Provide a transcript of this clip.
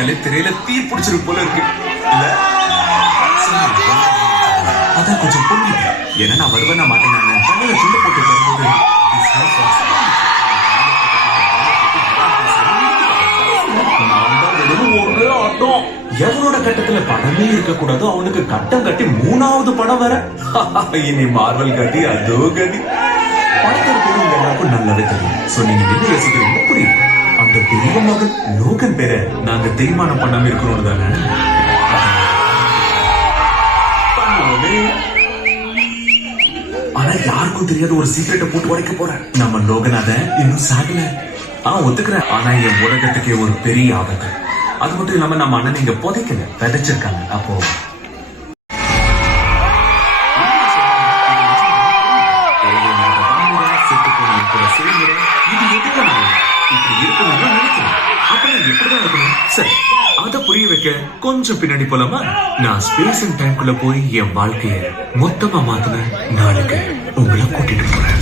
கேட்டாலே திரையில தீ பிடிச்சிருக்கு போல இருக்கு இல்ல? அதான் கொஞ்சம் பொண்ணு ஏன்னா நான் வருவேன் மாட்டேன். நான் தலையில துண்டு போட்டு வரும்போது எவனோட கட்டத்துல படமே இருக்க கூடாதோ அவனுக்கு கட்டம் கட்டி 3வது படம் வர இனி மார்வல் கட்டி அதோ கதி. படத்தோட பேரு எல்லாருக்கும் நல்லாவே தெரியும். சோ நீங்க என்ன யோசிக்கிறீங்க புரியுது. அந்த பெரிய மகன் லோகன் பேரை நாங்க தீர்மானம் பண்ணாம இருக்கணும் தானே. ஆனா யாருக்கும் தெரியாத ஒரு சீக்கிரட்டை போட்டு உடைக்க போறேன். நம்ம லோகன் அத இன்னும் சாகல. ஒத்துக்கிறேன். ஆனா என் உலகத்துக்கே ஒரு பெரிய ஆபத்து. அது மட்டும் இல்லாம நம்ம அண்ணன் இங்க புதைக்கல, விதைச்சிருக்காங்க. அப்போ சரி, அத புரிய வைக்க கொஞ்சம் பின்னாடி போலாமா? நான் ஸ்பேஸ் அண்ட் டைம்குள்ள போய் என் வாழ்க்கைய மொத்தமா மாத்தின நாளைக்கு உங்களை கூட்டிட்டு போறேன்.